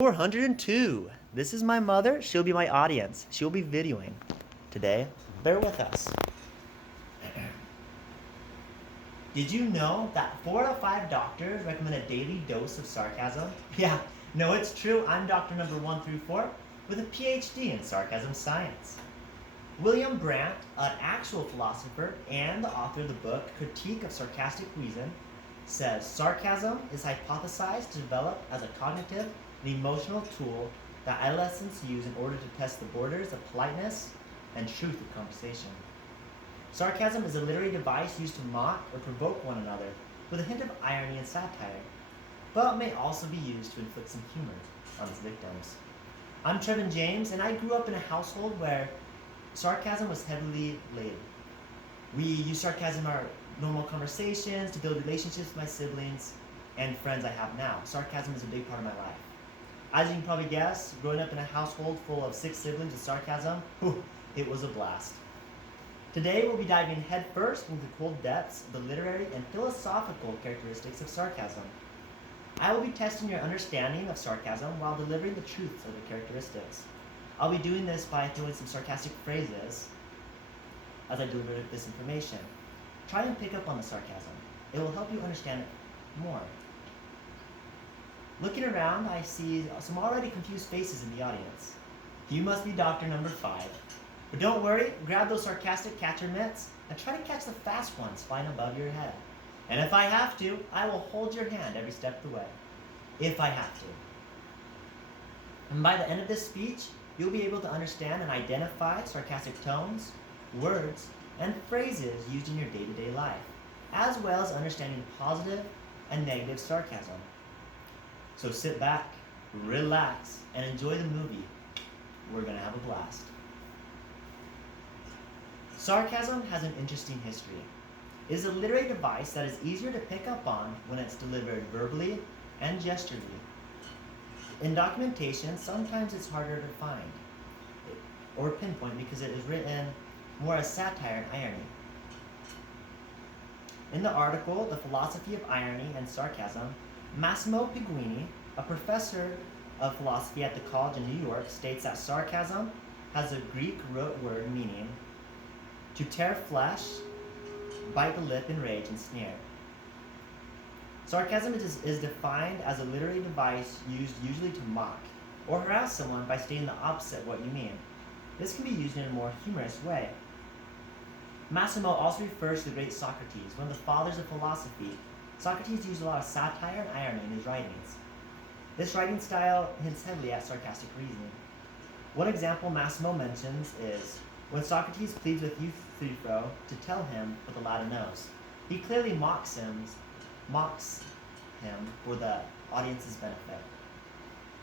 402. This is my mother. She'll be my audience. She'll be videoing today. Bear with us. Did you know that 4 out of 5 doctors recommend a daily dose of sarcasm? Yeah, no, it's true. I'm doctor number 1 through 4 with a PhD in sarcasm science. William Brandt, an actual philosopher and the author of the book Critique of Sarcastic Reason, says sarcasm is hypothesized to develop as a cognitive and emotional tool that adolescents use in order to test the borders of politeness and truth of conversation. Sarcasm is a literary device used to mock or provoke one another with a hint of irony and satire, but may also be used to inflict some humor on its victims. I'm Trevin James, and I grew up in a household where sarcasm was heavily laden. We use sarcasm in our normal conversations to build relationships with my siblings and friends I have now. Sarcasm is a big part of my life. As you can probably guess, growing up in a household full of 6 siblings with sarcasm, it was a blast. Today we'll be diving headfirst into the cold depths of the literary and philosophical characteristics of sarcasm. I will be testing your understanding of sarcasm while delivering the truths of the characteristics. I'll be doing this by throwing some sarcastic phrases as I deliver this information. Try and pick up on the sarcasm. It will help you understand it more. Looking around, I see some already confused faces in the audience. You must be doctor number 5. But don't worry, grab those sarcastic catcher mitts and try to catch the fast ones flying above your head. And if I have to, I will hold your hand every step of the way. If I have to. And by the end of this speech, you'll be able to understand and identify sarcastic tones, words, and phrases used in your day-to-day life, as well as understanding positive and negative sarcasm. So sit back, relax, and enjoy the movie. We're going to have a blast. Sarcasm has an interesting history. It is a literary device that is easier to pick up on when it's delivered verbally and gesturally. In documentation, sometimes it's harder to find or pinpoint because it is written more as satire and irony. In the article, The Philosophy of Irony and Sarcasm, Massimo Pinguini, a professor of philosophy at the college in New York, states that sarcasm has a Greek root word meaning to tear flesh, bite the lip in rage, and sneer. Sarcasm is defined as a literary device used usually to mock or harass someone by stating the opposite of what you mean. This can be used in a more humorous way. Massimo also refers to the great Socrates, one of the fathers of philosophy. Socrates used a lot of satire and irony in his writings. This writing style hints heavily at sarcastic reasoning. One example Massimo mentions is when Socrates pleads with Euthyphro to tell him what the latter knows. He clearly mocks him for the audience's benefit.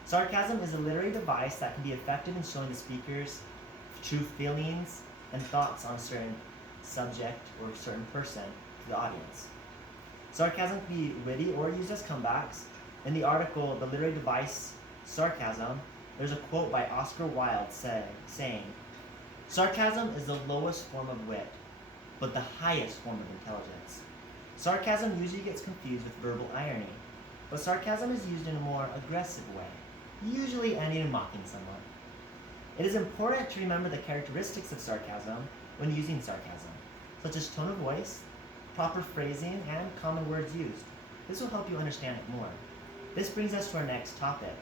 Sarcasm is a literary device that can be effective in showing the speaker's true feelings and thoughts on a certain subject or a certain person to the audience. Sarcasm can be witty or used as comebacks. In the article, The Literary Device Sarcasm, there's a quote by Oscar Wilde saying, "Sarcasm is the lowest form of wit, but the highest form of intelligence." Sarcasm usually gets confused with verbal irony, but sarcasm is used in a more aggressive way, usually ending in mocking someone. It is important to remember the characteristics of sarcasm when using sarcasm, such as tone of voice, proper phrasing, and common words used. This will help you understand it more. This brings us to our next topic.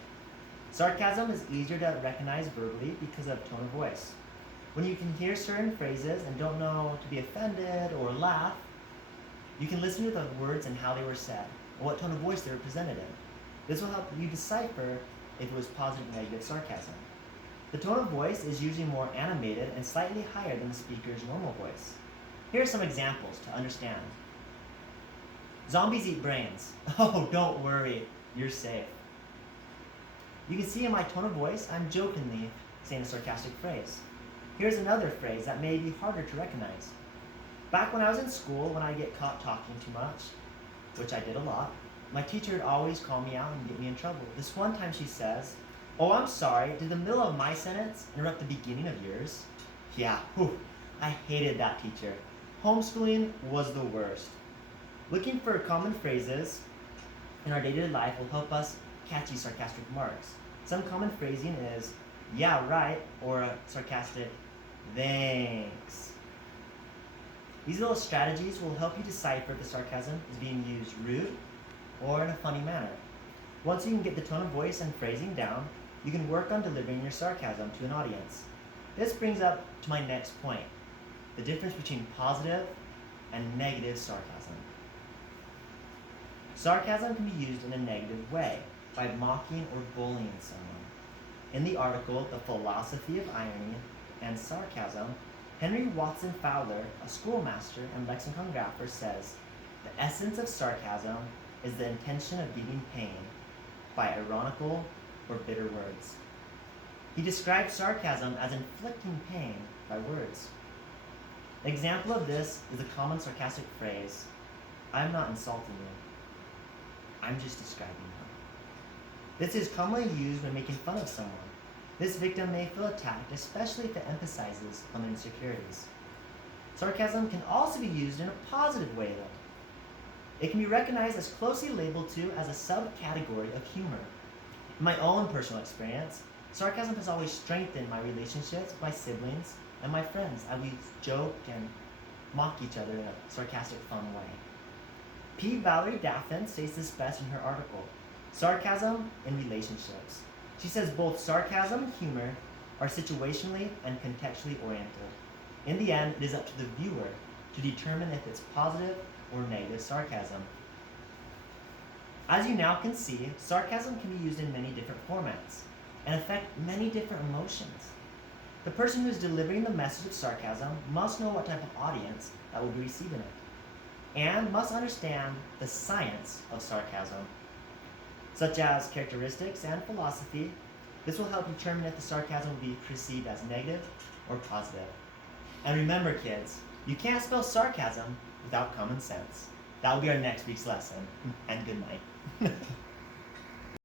Sarcasm is easier to recognize verbally because of tone of voice. When you can hear certain phrases and don't know to be offended or laugh, you can listen to the words and how they were said, and what tone of voice they were presented in. This will help you decipher if it was positive or negative sarcasm. The tone of voice is usually more animated and slightly higher than the speaker's normal voice. Here are some examples to understand. Zombies eat brains. Oh, don't worry, you're safe. You can see in my tone of voice, I'm jokingly saying a sarcastic phrase. Here's another phrase that may be harder to recognize. Back when I was in school, when I get caught talking too much, which I did a lot, my teacher would always call me out and get me in trouble. This one time she says, "Oh, I'm sorry, did the middle of my sentence interrupt the beginning of yours?" Yeah, I hated that teacher. Homeschooling was the worst. Looking for common phrases in our day-to-day life will help us catch these sarcastic remarks. Some common phrasing is, yeah, right, or a sarcastic, thanks. These little strategies will help you decipher if the sarcasm is being used rude or in a funny manner. Once you can get the tone of voice and phrasing down, you can work on delivering your sarcasm to an audience. This brings up to my next point, the difference between positive and negative sarcasm. Sarcasm can be used in a negative way, by mocking or bullying someone. In the article, The Philosophy of Irony and Sarcasm, Henry Watson Fowler, a schoolmaster and lexicographer, says, "The essence of sarcasm is the intention of giving pain by ironical or bitter words." He describes sarcasm as inflicting pain by words. An example of this is the common sarcastic phrase, "I'm not insulting you. I'm just describing them." This is commonly used when making fun of someone. This victim may feel attacked, especially if it emphasizes on insecurities. Sarcasm can also be used in a positive way, though. It can be recognized as closely labeled to as a subcategory of humor. In my own personal experience, sarcasm has always strengthened my relationships with my siblings and my friends as we joke and mock each other in a sarcastic, fun way. P. Valerie Daffin states this best in her article, Sarcasm in Relationships. She says both sarcasm and humor are situationally and contextually oriented. In the end, it is up to the viewer to determine if it's positive or negative sarcasm. As you now can see, sarcasm can be used in many different formats and affect many different emotions. The person who is delivering the message of sarcasm must know what type of audience that will be receiving it, and must understand the science of sarcasm, such as characteristics and philosophy. This will help determine if the sarcasm will be perceived as negative or positive. And remember, kids, you can't spell sarcasm without common sense. That will be our next week's lesson. And good night.